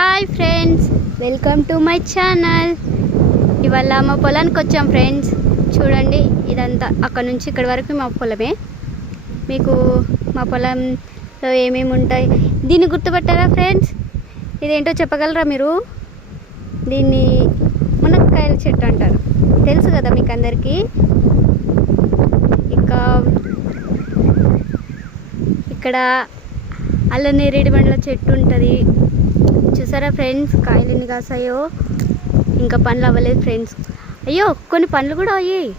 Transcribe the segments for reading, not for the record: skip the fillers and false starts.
Hi friends, welcome to my channel. ఇవాళ మా పొలానికి వచ్చాం ఫ్రెండ్స్. చూడండి, ఇదంతా అక్కడ నుంచి ఇక్కడ వరకు మా పొలమే. మీకు మా పొలంలో ఏమేమి ఉంటాయి దీన్ని గుర్తుపట్టారా ఫ్రెండ్స్? ఇదేంటో చెప్పగలరా మీరు? దీన్ని మునక్కాయల చెట్టు అంటారు, తెలుసు కదా మీకు అందరికీ. ఇంకా ఇక్కడ అల్లనేరేడు పండ్ల చెట్టు ఉంటుంది. చూసారా ఫ్రెండ్స్, కాయలు ఎన్ని కాసాయో. ఇంకా పండ్లు అవ్వలేదు ఫ్రెండ్స్. అయ్యో, కొన్ని పండ్లు కూడా అయ్యాయి.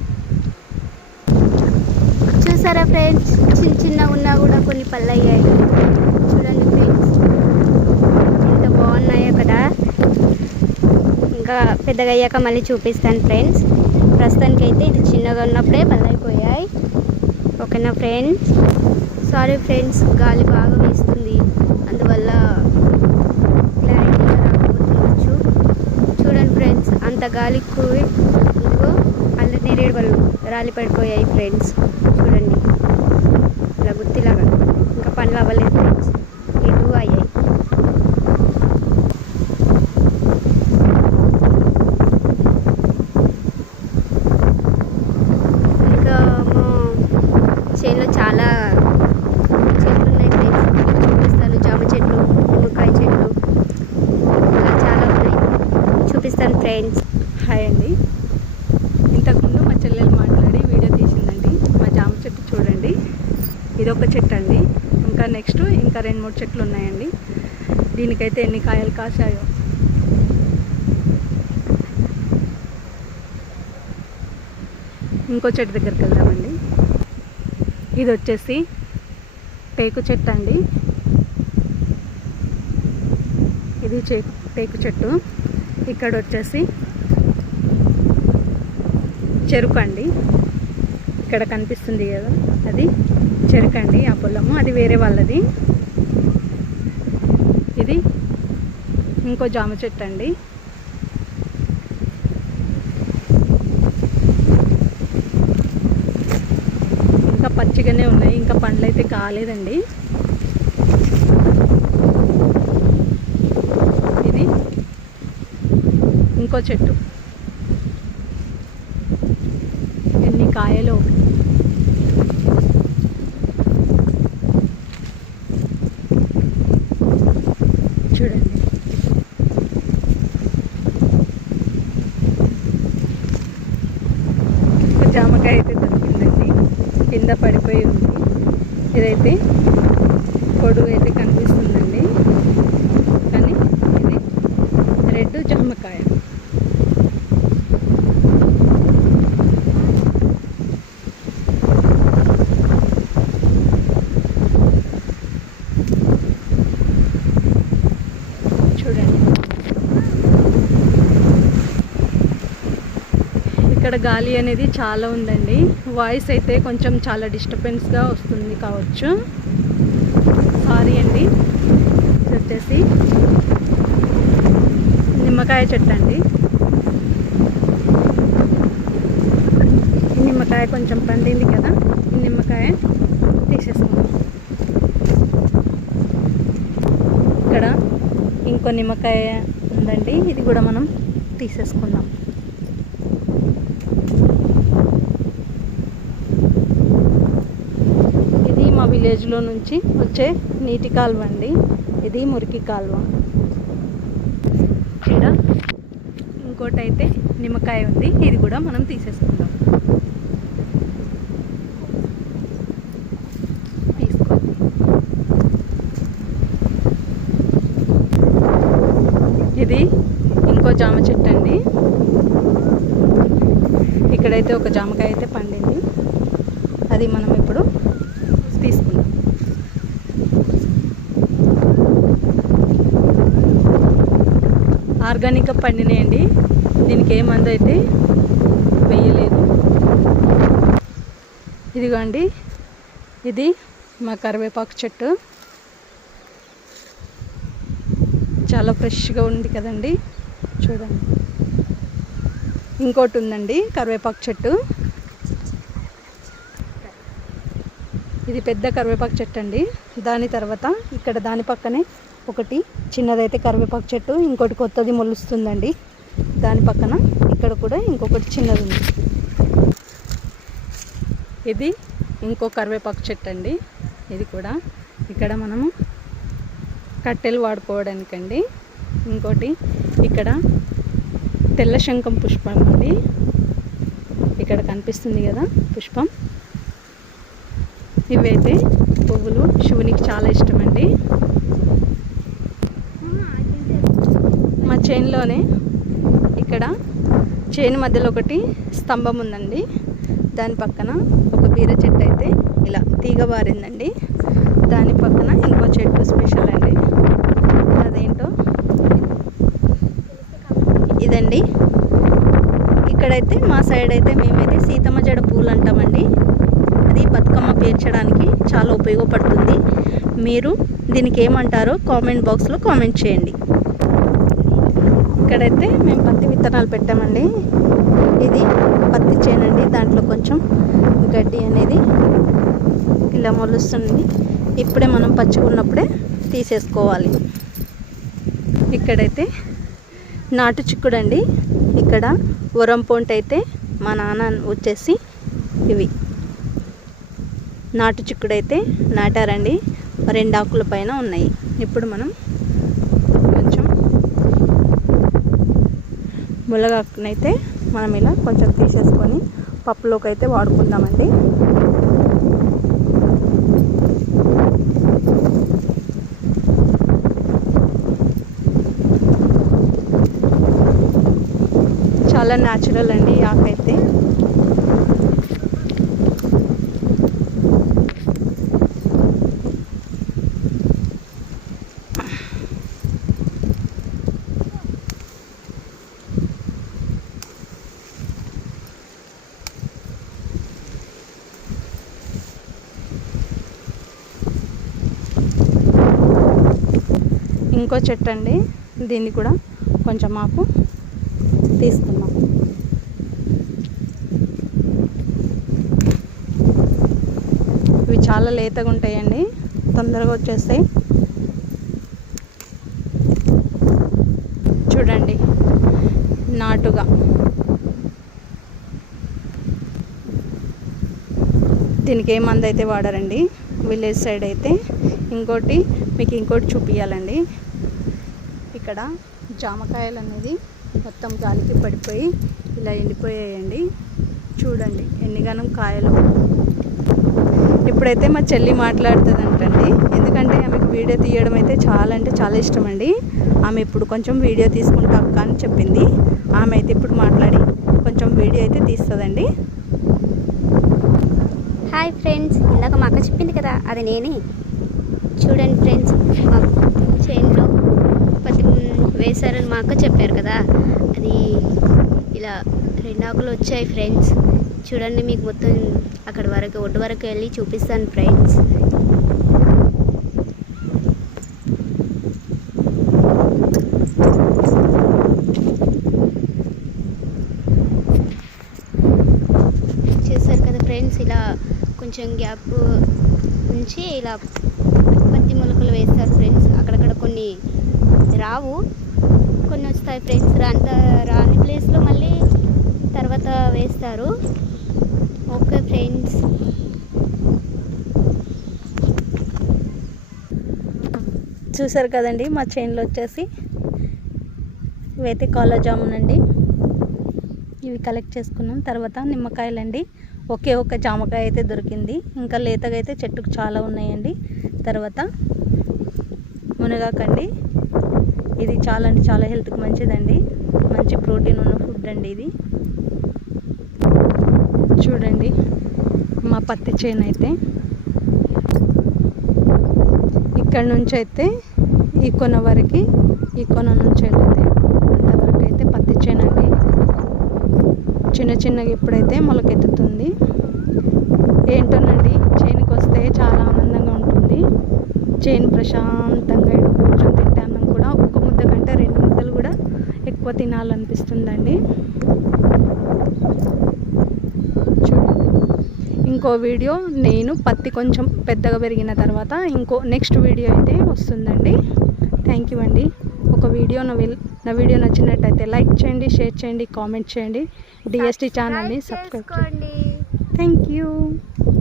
చూసారా ఫ్రెండ్స్, చిన్న చిన్న ఉన్నా కూడా కొన్ని పళ్ళు అయ్యాయి. చూడండి ఫ్రెండ్స్, ఎంత బాగున్నాయో కదా. ఇంకా పెద్దగా అయ్యాక మళ్ళీ చూపిస్తాను ఫ్రెండ్స్. ప్రస్తుతానికి అయితే ఇది చిన్నగా ఉన్నప్పుడే పళ్ళు అయిపోయాయి. ఓకేనా ఫ్రెండ్స్? సారీ ఫ్రెండ్స్, గాలి బాగా వీస్తుంది, అందువల్ల క్లారిటీగా రాకపోవచ్చు. చూడండి ఫ్రెండ్స్, అంత గాలికి ఇదిగో అల్లనేరేడు పళ్ళు రాలి పడిపోయాయి ఫ్రెండ్స్. చూడండి, ఇలా గుత్తిలాగా. ఇంకా పండ్లు అవ్వలేదు ఫ్రెండ్స్, ఇటు అయ్యాయి. ఇంకా మా చేనులో చాలా చెట్లు ఉన్నాయి ఫ్రెండ్స్. మీకు చూపిస్తాను. జామ చెట్లు, నిమ్మకాయ చెట్లు, అలా చాలా ఉన్నాయి, చూపిస్తాను ఫ్రెండ్స్. హాయ్ అండి. ఇంతకుముందు మా చెల్లెలు మాట్లాడి వీడియో తీసిందండి. మా జామ చెట్టు చూడండి, ఇదొక చెట్టు అండి. ఇంకా నెక్స్ట్ ఇంకా 2-3 చెట్లు ఉన్నాయండి. దీనికైతే ఎన్ని కాయలు కాసాయో. ఇంకో చెట్టు దగ్గరికి వెళ్దామండి. ఇది వచ్చేసి టేకు చెట్టు అండి. ఇది టేకు చెట్టు. ఇక్కడ వచ్చేసి చెరుకు అండి. ఇక్కడ కనిపిస్తుంది కదా, అది చెరుకు అండి. ఆ పొలము అది వేరే వాళ్ళది. ఇది ఇంకో జామ చెట్టు అండి. ఇంకా పచ్చిగానే ఉన్నాయి, ఇంకా పండ్లు అయితే కాలేదండి. ఇది ఇంకో చెట్టు, ఎన్ని కాయలు. చూడండి, జామకాయ అయితే దొరికిందండి, కింద పడిపోయి ఉంది. ఇదైతే పొడుగు అయితే కనిపిస్తుందండి, కానీ ఇది రెడ్ జామకాయ. చూడండి, ఇక్కడ గాలి అనేది చాలా ఉందండి. వాయిస్ అయితే కొంచెం చాలా డిస్టర్బెన్స్గా వస్తుంది కావచ్చు, సారీ అండి. ఇది వచ్చేసి నిమ్మకాయ చెట్టు అండి. ఈ నిమ్మకాయ కొంచెం పండింది కదా, ఈ నిమ్మకాయ తీసేసుకుందాం. ఇక్కడ ఇంకో నిమ్మకాయ ఉందండి, ఇది కూడా మనం తీసేసుకుందాం. ఇది మా విలేజ్లో నుంచి వచ్చే నీటి కాలువ అండి. ఇది మురికి కాలువ. ఇక్కడ ఇంకోటి అయితే నిమ్మకాయ ఉంది, ఇది కూడా మనం తీసేసుకుందాం. ఇది ఇంకో జామ చెట్టు అండి. ఇక్కడైతే ఒక జామకాయ అయితే పండింది, అది మనం ఇప్పుడు తీసుకుందాం. ఆర్గానిక్గా పండినాయండి, దీనికి ఏ మందు అయితే వేయలేదు. ఇదిగోండి, ఇది మా కరివేపాకు చెట్టు. చాలా ఫ్రెష్గా ఉంది కదండి, చూడండి. ఇంకోటి ఉందండి కరివేపాకు చెట్టు. ఇది పెద్ద కరివేపాకు చెట్టు అండి. దాని తర్వాత ఇక్కడ దాని పక్కనే ఒకటి చిన్నదైతే కరివేపాకు చెట్టు, ఇంకోటి కొత్తది మొలుస్తుందండి. దాని పక్కన ఇక్కడ కూడా ఇంకొకటి చిన్నది ఉంది. ఇది ఇంకో కరివేపాకు చెట్టు అండి. ఇది కూడా ఇక్కడ మనము కట్టెలు వాడుకోవడానికండి. ఇంకోటి ఇక్కడ తెల్ల శంఖం పుష్పం అండి. ఇక్కడ కనిపిస్తుంది కదా పుష్పం. ఇవైతే పువ్వులు శివునికి చాలా ఇష్టం అండి. మా చేనులోనే ఇక్కడ చేను మధ్యలో ఒకటి స్తంభం ఉందండి. దాని పక్కన ఒక బీర చెట్టు అయితే ఇలా తీగ బారిందండి. దాని పక్కన ఇంకో చెట్టు స్పెషల్ అండి. అదేంటో ఇదండి. ఇక్కడైతే మా సైడ్ అయితే మేమైతే సీతమ్మ జడ పూలు అంటామండి. అది బతుకమ్మ పేర్చడానికి చాలా ఉపయోగపడుతుంది. మీరు దీనికి ఏమంటారో కామెంట్ బాక్స్లో కామెంట్ చేయండి. ఇక్కడైతే మేము పత్తి విత్తనాలు పెట్టామండి. ఇది పత్తి చేనండి. దాంట్లో కొంచెం గడ్డి అనేది ఇలా మొలుస్తుంది. ఇప్పుడే మనం పచ్చిగా ఉన్నప్పుడే తీసేసుకోవాలి. ఇక్కడైతే నాటు చిక్కుడు అండి. ఇక్కడ ఉరం పొంట అయితే మా నాన్న వచ్చేసి ఇవి నాటు చిక్కుడు అయితే నాటారండి. 2 ఆకుల పైన ఉన్నాయి. ఇప్పుడు మనం కొంచెం మునగాకునైతే మనం ఇలా కొంచెం తీసేసుకొని పప్పులోకి అయితే వాడుకుందామండి. చాలా న్యాచురల్ అండి ఈ ఆకు అయితే. ఇంకో చెట్టు అండి. దీన్ని కూడా కొంచెం ఆకు తీసుకున్నాం. ఇవి చాలా లేతగా ఉంటాయండి, తొందరగా వచ్చేస్తాయి. చూడండి నాటుగా. దీనికి ఏ మందు అయితే వాడరండి విలేజ్ సైడ్ అయితే. ఇంకోటి మీకు ఇంకోటి చూపించాలండి. ఇక్కడ జామకాయలు అనేది మొత్తం గాలికి పడిపోయి ఇలా ఎండిపోయాయండి. చూడండి ఎన్నిగానం కాయలు. ఇప్పుడైతే మా చెల్లి మాట్లాడుతుందంటండి. ఎందుకంటే ఆమెకు వీడియో తీయడం అయితే చాలా అంటే చాలా ఇష్టం అండి. ఆమె ఇప్పుడు కొంచెం వీడియో తీసుకుంటా అక్క అని చెప్పింది. ఆమె అయితే ఇప్పుడు మాట్లాడి కొంచెం వీడియో అయితే తీస్తుందండి. హాయ్ ఫ్రెండ్స్, ఇందాక మా అక్క చెప్పింది కదా, అది నేనే. చూడండి ఫ్రెండ్స్, మా చేనులో పత్తి వేశారని మా అక్క చెప్పారు కదా, అది ఇలా 2 ఆకులు వచ్చాయి ఫ్రెండ్స్. చూడండి, మీకు మొత్తం అక్కడ వరకు ఒడ్డు వరకు వెళ్ళి చూపిస్తాను ఫ్రెండ్స్. చేశారు కదా ఫ్రెండ్స్, ఇలా కొంచెం గ్యాప్ ఉంచి ఇలా పత్తి మొలకలు వేస్తారు ఫ్రెండ్స్. అక్కడక్కడ కొన్ని రావు, కొన్ని వస్తాయి ఫ్రెండ్స్. రాని ప్లేస్లో మళ్ళీ తర్వాత వేస్తారు. Okay friends. చూసారు కదండి, మా చేనులో వచ్చేసి ఇవైతే కాలా జామున్ అండి. ఇవి కలెక్ట్ చేసుకున్నాం. తర్వాత నిమ్మకాయలండి. ఒకే ఒక జామకాయ అయితే దొరికింది. ఇంకా లేతగా అయితే చెట్టుకు చాలా ఉన్నాయండి. తర్వాత మునగాకండి. ఇది చాలా అంటే చాలా హెల్త్కి మంచిదండి. మంచి ప్రోటీన్ ఉన్న ఫుడ్ అండి ఇది. చూడండి మా పత్తి చేను అయితే ఇక్కడ నుంచి అయితే ఈ కొన వరకు, ఈ కొన నుంచి అయితే అంతవరకు అయితే పత్తి చేను అండి. చిన్న చిన్నగా ఇప్పుడైతే మొలకెత్తుతుంది. ఏంటోనండి, చేనుకి వస్తే చాలా ఆనందంగా ఉంటుంది. చేను ప్రశాంతంగా ఇక్కడ కూర్చొని తింటే అన్నం కూడా ఒక ముద్ద కంటే 2 ముద్దలు కూడా ఎక్కువ తినాలనిపిస్తుందండి. చూడండి, ఇంకో వీడియో నేను పత్తి కొంచెం పెద్దగా పెరిగిన తర్వాత నెక్స్ట్ వీడియో అయితే వస్తుందండి. థ్యాంక్ యూ అండి. ఒక వీడియో నా వీడియో నచ్చినట్టయితే లైక్ చేయండి, షేర్ చేయండి, కామెంట్ చేయండి. డిఎస్టీ ఛానల్ని సబ్స్క్రైబ్ చేయండి. Thank you.